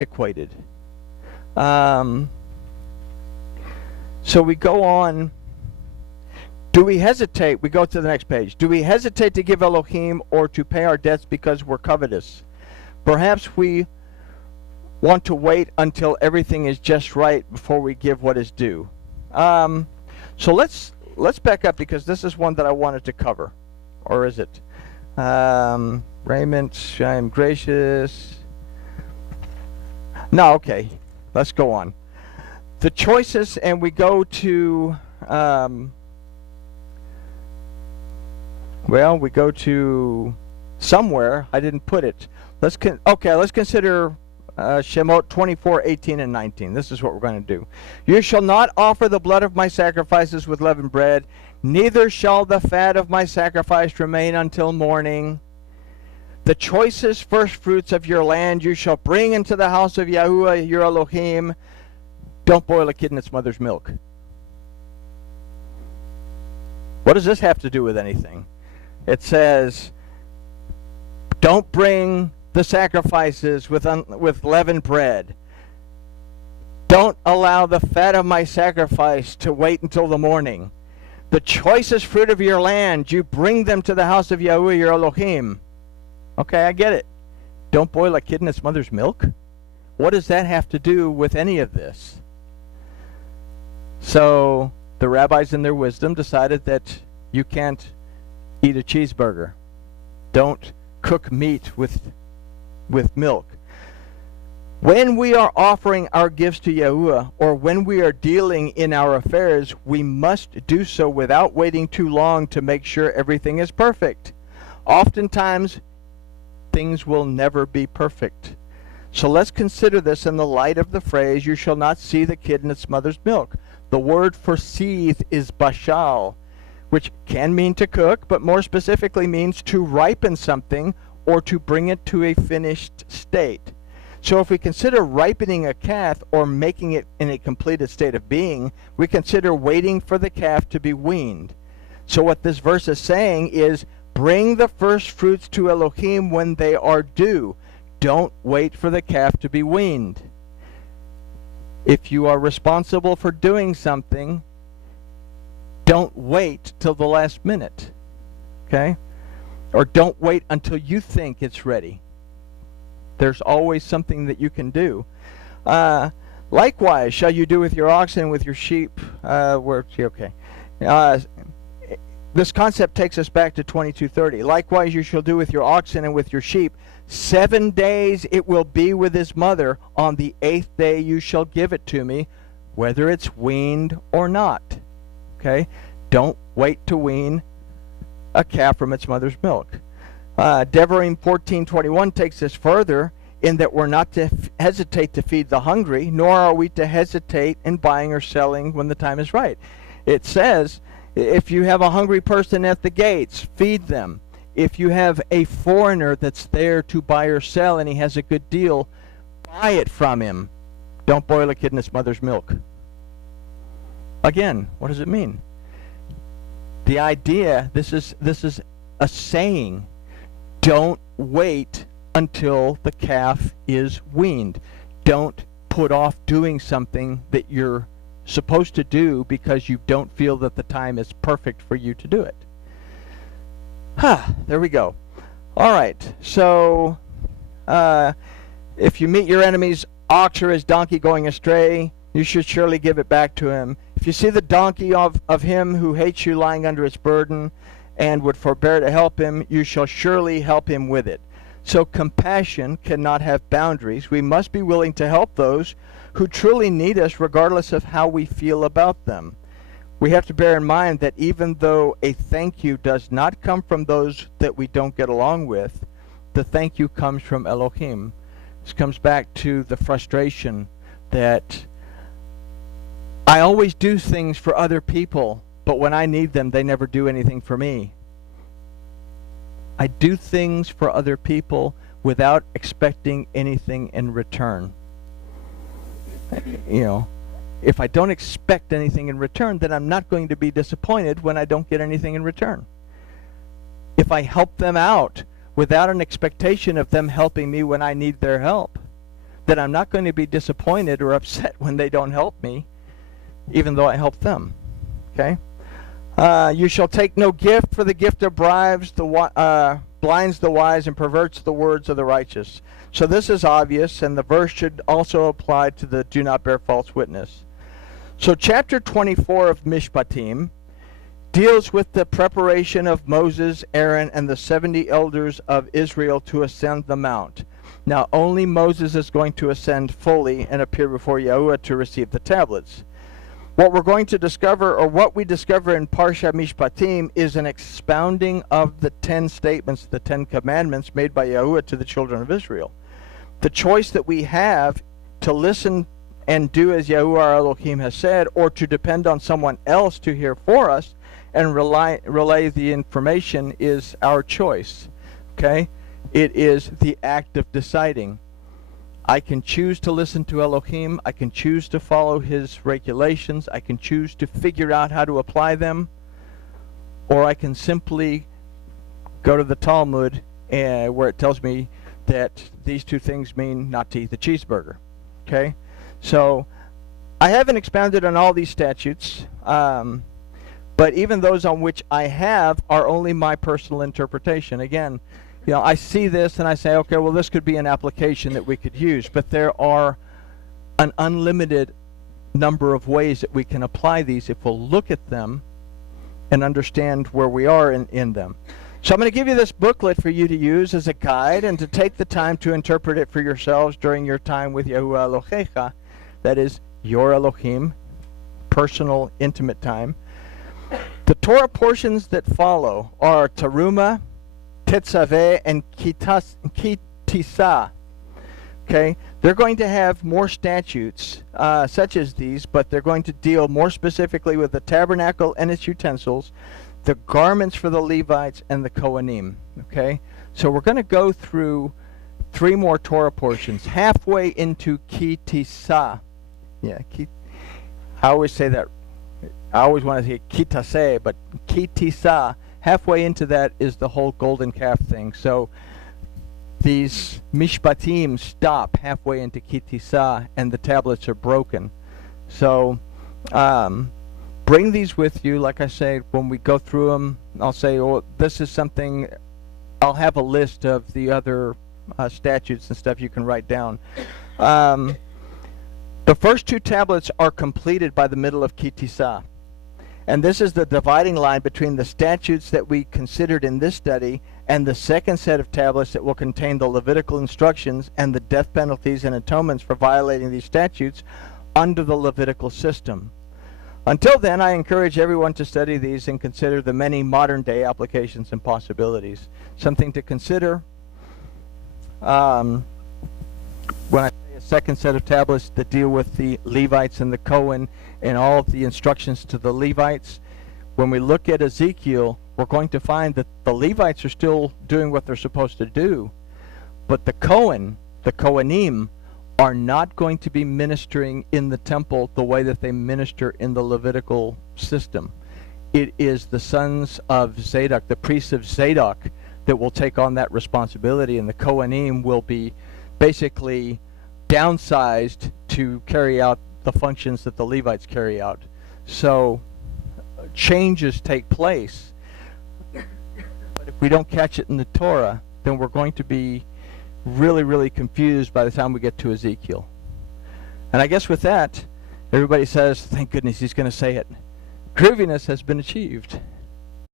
equated. So we go on. Do we hesitate? We go to the next page. Do we hesitate to give Elohim or to pay our debts because we're covetous? Perhaps we want to wait until everything is just right before we give what is due. So let's back up, because this is one that I wanted to cover. Or is it? Raiment, I am gracious. No, okay. Let's go on. The choices, and we go to, we go to somewhere. I didn't put it. Let's consider Shemot 24, 18, and 19. This is what we're going to do. You shall not offer the blood of my sacrifices with leavened bread, neither shall the fat of my sacrifice remain until morning. The choicest first fruits of your land you shall bring into the house of Yahuwah your Elohim. Don't boil a kid in its mother's milk. What does this have to do with anything? It says, don't bring the sacrifices with leavened bread. Don't allow the fat of my sacrifice to wait until the morning. The choicest fruit of your land, you bring them to the house of Yahuwah your Elohim. Okay, I get it. Don't boil a kid in its mother's milk? What does that have to do with any of this? So the rabbis in their wisdom decided that you can't eat a cheeseburger. Don't cook meat with milk. When we are offering our gifts to Yahuwah, or when we are dealing in our affairs, we must do so without waiting too long to make sure everything is perfect. Oftentimes, things will never be perfect. So let's consider this in the light of the phrase, you shall not see the kid in its mother's milk. The word for seethe is bashal, which can mean to cook, but more specifically means to ripen something or to bring it to a finished state. So if we consider ripening a calf or making it in a completed state of being, we consider waiting for the calf to be weaned. So what this verse is saying is, bring the first fruits to Elohim when they are due. Don't wait for the calf to be weaned. If you are responsible for doing something, don't wait till the last minute. Okay? Or don't wait until you think it's ready. There's always something that you can do. Likewise, shall you do with your oxen and with your sheep. This concept takes us back to 22:30. Likewise, you shall do with your oxen and with your sheep. 7 days it will be with his mother. On the 8th day you shall give it to me, whether it's weaned or not. Okay? Don't wait to wean a calf from its mother's milk. Devarim 14:21 takes us further in that we're not to hesitate to feed the hungry, nor are we to hesitate in buying or selling when the time is right. It says, if you have a hungry person at the gates, feed them. If you have a foreigner that's there to buy or sell and he has a good deal, buy it from him. Don't boil a kid in its mother's milk. Again, what does it mean? The idea, this is a saying. Don't wait until the calf is weaned. Don't put off doing something that you're supposed to do because you don't feel that the time is perfect for you to do it. There we go. All right. So, if you meet your enemy's ox or his donkey going astray, you should surely give it back to him. If you see the donkey of him who hates you lying under its burden and would forbear to help him, you shall surely help him with it. So compassion cannot have boundaries. We must be willing to help those who truly need us regardless of how we feel about them. We have to bear in mind that even though a thank you does not come from those that we don't get along with, the thank you comes from Elohim. This comes back to the frustration that I always do things for other people, but when I need them, they never do anything for me. I do things for other people without expecting anything in return. You know, if I don't expect anything in return, then I'm not going to be disappointed when I don't get anything in return. If I help them out without an expectation of them helping me when I need their help, that I'm not going to be disappointed or upset when they don't help me, even though I help them. Okay? You shall take no gift, for the gift of bribes blinds the wise and perverts the words of the righteous. So this is obvious, and the verse should also apply to the do not bear false witness. So chapter 24 of Mishpatim deals with the preparation of Moses, Aaron, and the 70 elders of Israel to ascend the mount. Now only Moses is going to ascend fully and appear before Yahuwah to receive the tablets. What we're going to discover, or what we discover in Parsha Mishpatim, is an expounding of the 10 statements, the 10 commandments made by Yahuwah to the children of Israel. The choice that we have to listen and do as Yahuwah our Elohim has said, or to depend on someone else to hear for us and relay the information, is our choice. Okay? It is the act of deciding. I can choose to listen to Elohim. I can choose to follow his regulations. I can choose to figure out how to apply them. Or I can simply go to the Talmud where it tells me that these two things mean not to eat the cheeseburger. Okay? So I haven't expounded on all these statutes, but even those on which I have are only my personal interpretation. Again, you know, I see this and I say, okay, well, this could be an application that we could use, but there are an unlimited number of ways that we can apply these if we'll look at them and understand where we are in them. So I'm going to give you this booklet for you to use as a guide and to take the time to interpret it for yourselves during your time with Yahuwah Elohecha. That is your Elohim, personal, intimate time. The Torah portions that follow are Teruma, Tetzaveh, and Kitisa. Okay? They're going to have more statutes such as these, but they're going to deal more specifically with the tabernacle and its utensils, the garments for the Levites, and the Kohanim. Okay? So we're going to go through 3 more Torah portions, halfway into Kitisa. Yeah, I always say that. I always want to say Kitase, but Kitisa. Halfway into that is the whole golden calf thing. So these Mishpatim stop halfway into Kitisa, and the tablets are broken. So bring these with you. Like I say, when we go through them, I'll say, oh, this is something. I'll have a list of the other statutes and stuff you can write down. The first 2 tablets are completed by the middle of Kitisa. And this is the dividing line between the statutes that we considered in this study and the second set of tablets that will contain the Levitical instructions and the death penalties and atonements for violating these statutes under the Levitical system. Until then, I encourage everyone to study these and consider the many modern-day applications and possibilities. Something to consider. When I say a second set of tablets that deal with the Levites and the Cohen and all of the instructions to the Levites, when we look at Ezekiel, we're going to find that the Levites are still doing what they're supposed to do, but the Kohanim, are not going to be ministering in the temple the way that they minister in the Levitical system. It is the sons of Zadok, the priests of Zadok, that will take on that responsibility, and the Kohanim will be basically downsized to carry out the functions that the Levites carry out. So changes take place, but if we don't catch it in the Torah, then we're going to be really, really confused by the time we get to Ezekiel. And I guess with that, everybody says, thank goodness he's going to say it. Grooviness has been achieved.